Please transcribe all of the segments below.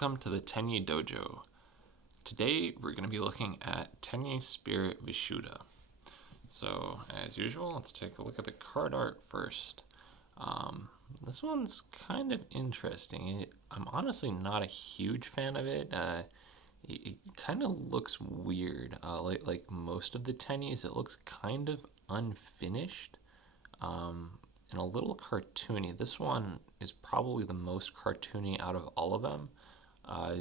Welcome to the Tenyi Dojo. Today we're going to be looking at Tenyi Spirit Vishuda. So as usual, let's take a look at the card art first. This one's kind of interesting. I'm honestly not a huge fan of it. It kind of looks weird. Like most of the Tenyis, it looks kind of unfinished. And a little cartoony. This one is probably the most cartoony out of all of them,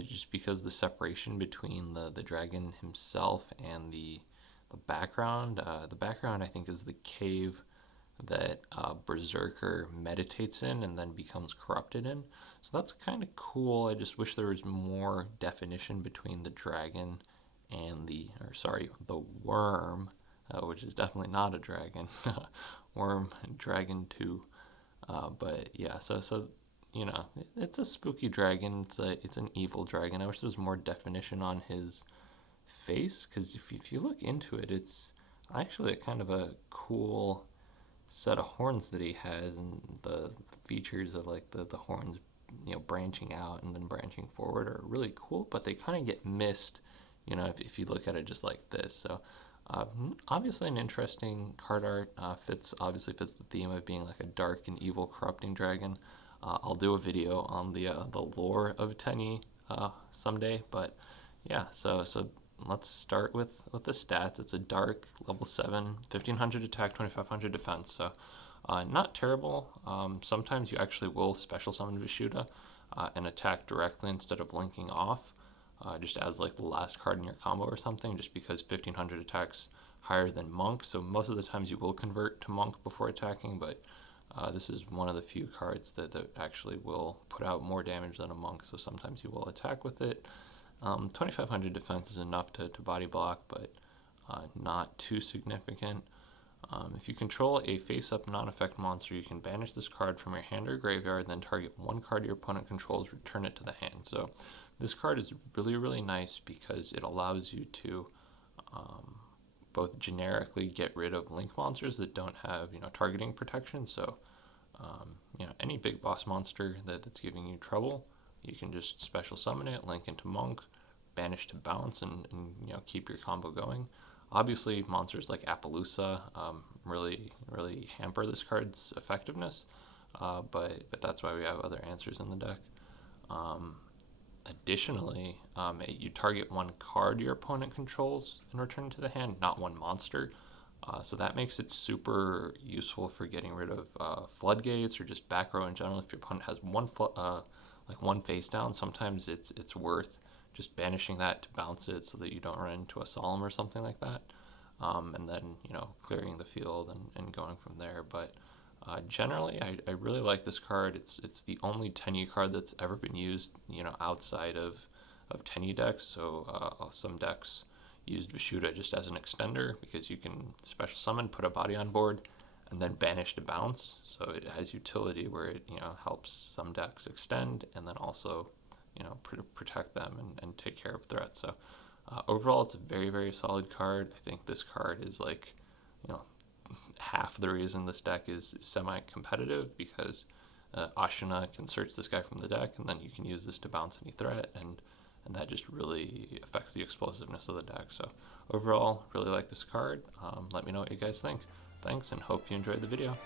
just because the separation between the dragon himself and the background. The background, I think, is the cave that Berserker meditates in and then becomes corrupted in. So that's kind of cool. I just wish there was more definition between the dragon and the worm, which is definitely not a dragon. Worm, dragon too. But yeah, so you know, it's a spooky dragon. It's an evil dragon. I wish there was more definition on his face, because if you look into it, it's actually a kind of a cool set of horns that he has, and the features of like the horns, branching out and then branching forward are really cool, but they kind of get missed, if you look at it just like this. So obviously an interesting card art. Obviously fits the theme of being like a dark and evil corrupting dragon. I'll do a video on the lore of Tenyi someday, but yeah, so let's start with the stats. It's a dark, level 7, 1500 attack, 2500 defense, so not terrible. Sometimes you actually will special summon Vishuda and attack directly instead of linking off, just as like the last card in your combo or something, just because 1500 attacks higher than Monk, so most of the times you will convert to Monk before attacking, but this is one of the few cards that actually will put out more damage than a Monk, so sometimes you will attack with it. 2500 defense is enough to body block, but not too significant. If you control a face-up non-effect monster, you can banish this card from your hand or graveyard, then target one card your opponent controls, return it to the hand. So this card is really, really nice because it allows you to both generically get rid of link monsters that don't have targeting protection. So any big boss monster that's giving you trouble, you can just special summon it, link into Monk, banish to bounce, and keep your combo going. Obviously, monsters like Appaloosa really hamper this card's effectiveness, but that's why we have other answers in the deck. Additionally, you target one card your opponent controls and return it to the hand, not one monster. So that makes it super useful for getting rid of floodgates or just back row in general. If your opponent has one face down, sometimes it's worth just banishing that to bounce it so that you don't run into a solemn or something like that, and then clearing the field and going from there. But generally, I really like this card. It's the only Tenyi card that's ever been used outside of Tenyi decks. So some decks used Vishuda just as an extender because you can special summon, put a body on board, and then banish to bounce. So it has utility where it helps some decks extend and then also protect them and take care of threats. So overall, it's a very, very solid card. I think this card is like half the reason this deck is semi-competitive, because Ashina can search this guy from the deck, and then you can use this to bounce any threat, and that just really affects the explosiveness of the deck. So overall, really like this card. Let me know what you guys think. Thanks, and hope you enjoyed the video.